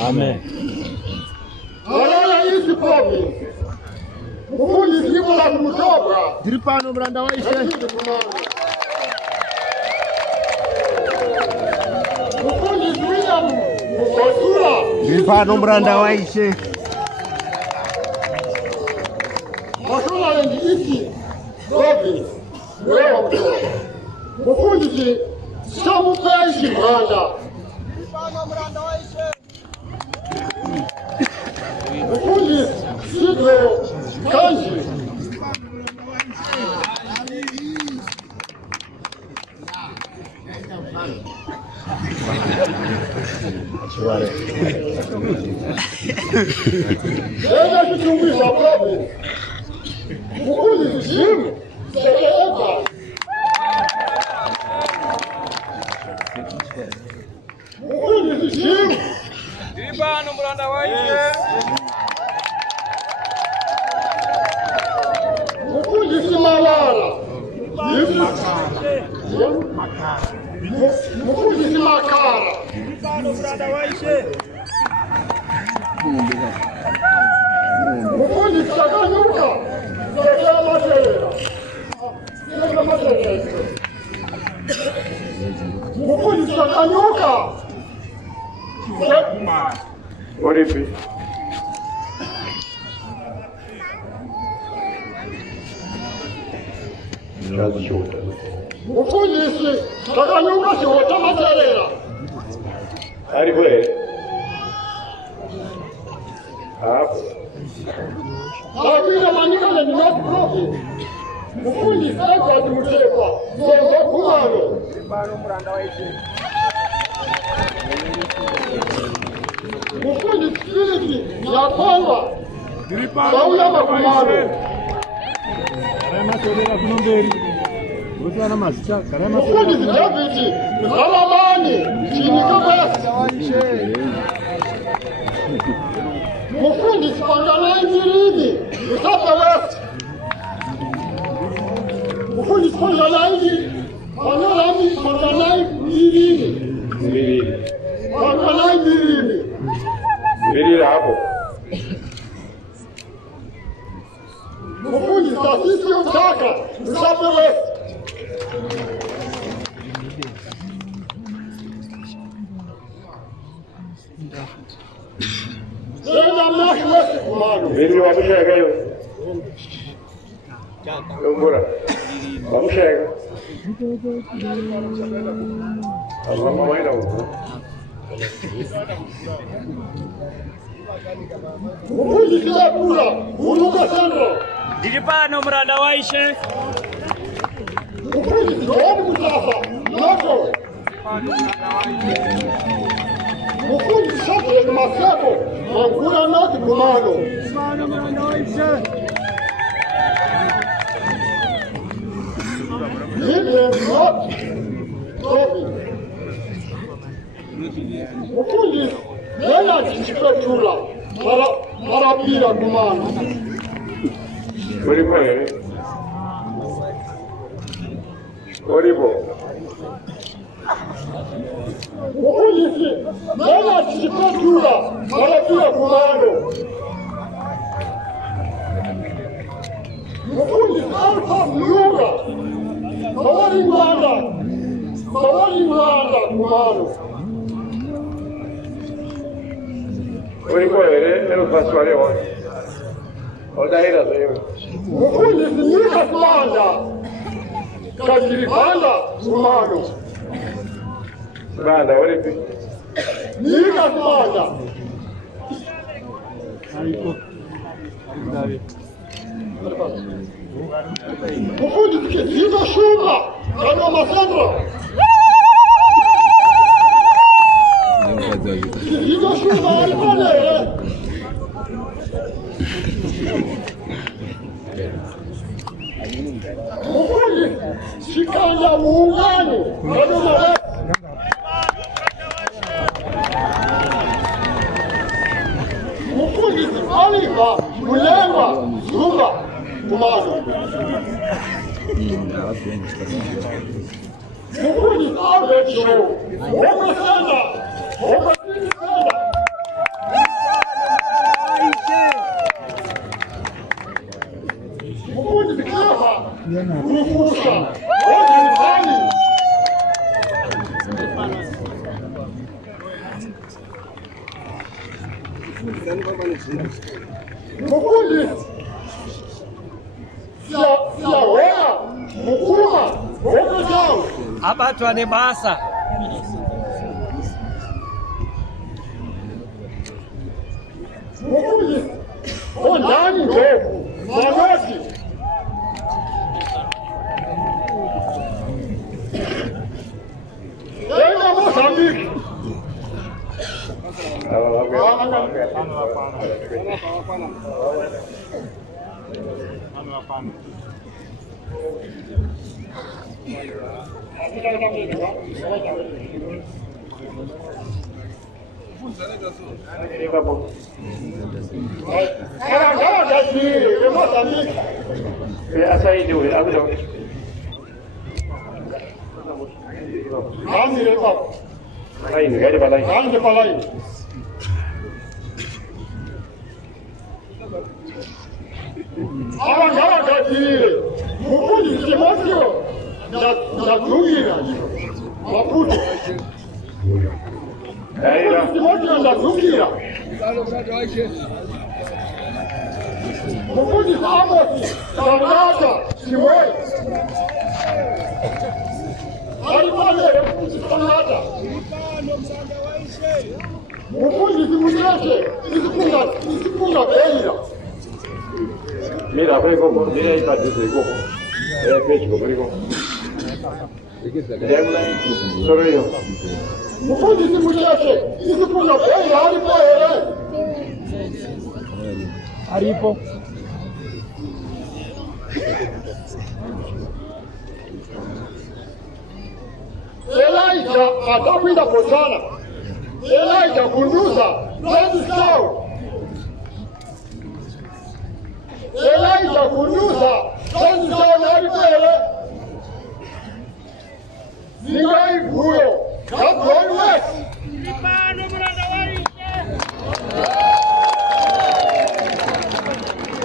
Amen. Diripano mranda waishe. Diripano mranda waishe. Shiloh, kanji. What is it? Mufundisi takanyuka chiwota materera ari kwere hapo akira manika na not profit mufundisi akati mutekwa songo kumano bano muranda waishe mufundisi spiriti ya kwamba sauya makumano karama todera kunomberi Gutana mascha karama mufundisi David Salamani chinikabasi mufundisi Pangalai Miridi Usapa West mufundisi Pangalai Miridi Pangalai Miridi hapo mufundisi Tasisi Utaka Usapa West Video vamos chegar aí. Vamos embora. Vamos chegar. A mamãe não. O que é pura? O Lucas Sandro. Diripano mranda waishe. O que é Mustafa? Nosso. O fundo sopra de macaco, ancora notte comando. Mano, mano, waishe. O fundo nella disciplina para pira comando. Oribo. Mufundisi nella disciplina para pira comando. Mufundisi alfa miuga. Kawali mwanda kumano. Oribo ero pasquale oggi. Odaira deve. Mufundisi nika mwanda. Kajiripanda kumano. Banda, olha aqui. Liga as bandas. O fundo que viva chuva. Cadê uma Sandra? Viva chuva, aí maneira. O fundo se cai um ano. Cadê uma Mufundisi aliva kulemba zumba kumano. Mukuli Sabbath show. Okusenda. Mukuli bikava. Kukusha. Ojibani. Mukuli. Siawea. Mukuma. Okujao. Abatwa ne Basa. Mukuli. Ondani ndefu. Manoti. Ena Mozambique. Mira, prego, mira ahí para que se coja. Pecho, prego. Solo yo. Aripo. Elijah atakwenda kutana. Elijah kunduza twende sawa. Elijah kunduza twende sawa na alipele. Ningai huyo. Kaboni wewe. Ipano mranda waishe.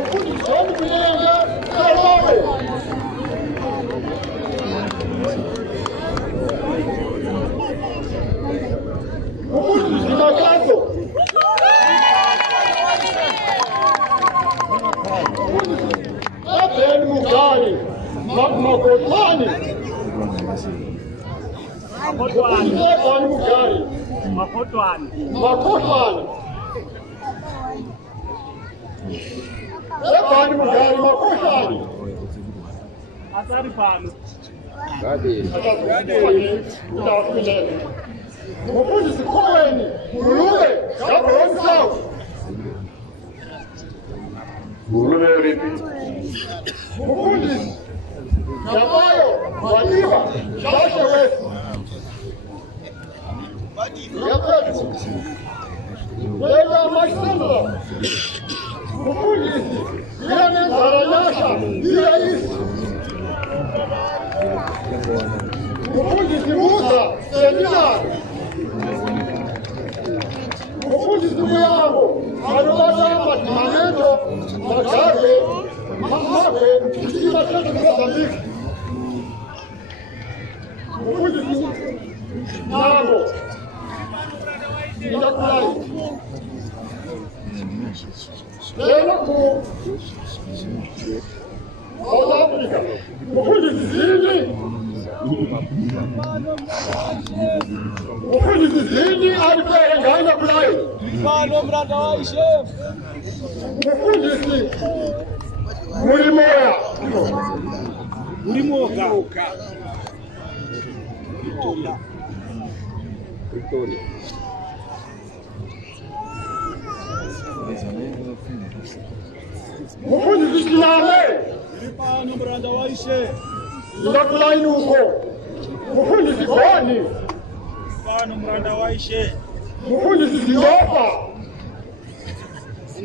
Ukuni kuyenga sawa. Asari pano. Mufundisi koweni ulume kaboni sawa. Ulume uripi. Mufundisi yabayo waliva shashe wetu. Yapetu. Wega masandra. Mufundisi yane zarayasha ila isi. Mufundisi Musa Sedina. Mufundisi Muyango alobata matimamento makake mamake kila kitu Mozambique. Mufundisi Nango inakulai. Leo ku South Africa. Mufundisi Zini. Mufundisi Zini alipele ngana kulai. Ipano mranda waishe. Mufundisi Mulimoya. Ulimoka. Victoria. Mufundisi Kinane. Ipano mranda waishe. Ndakulai nuko. Mufundisi Boni. Ipano mranda waishe. Mufundisi Ziyofa.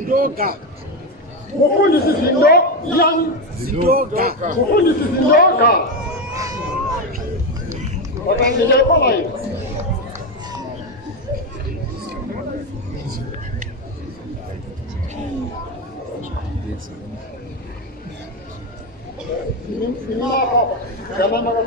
Ndoga. Mufundisi zindo yani. Ndoga. Mufundisi zindoga. Watangiye kwa hiyo. Ini apa? Jangan makan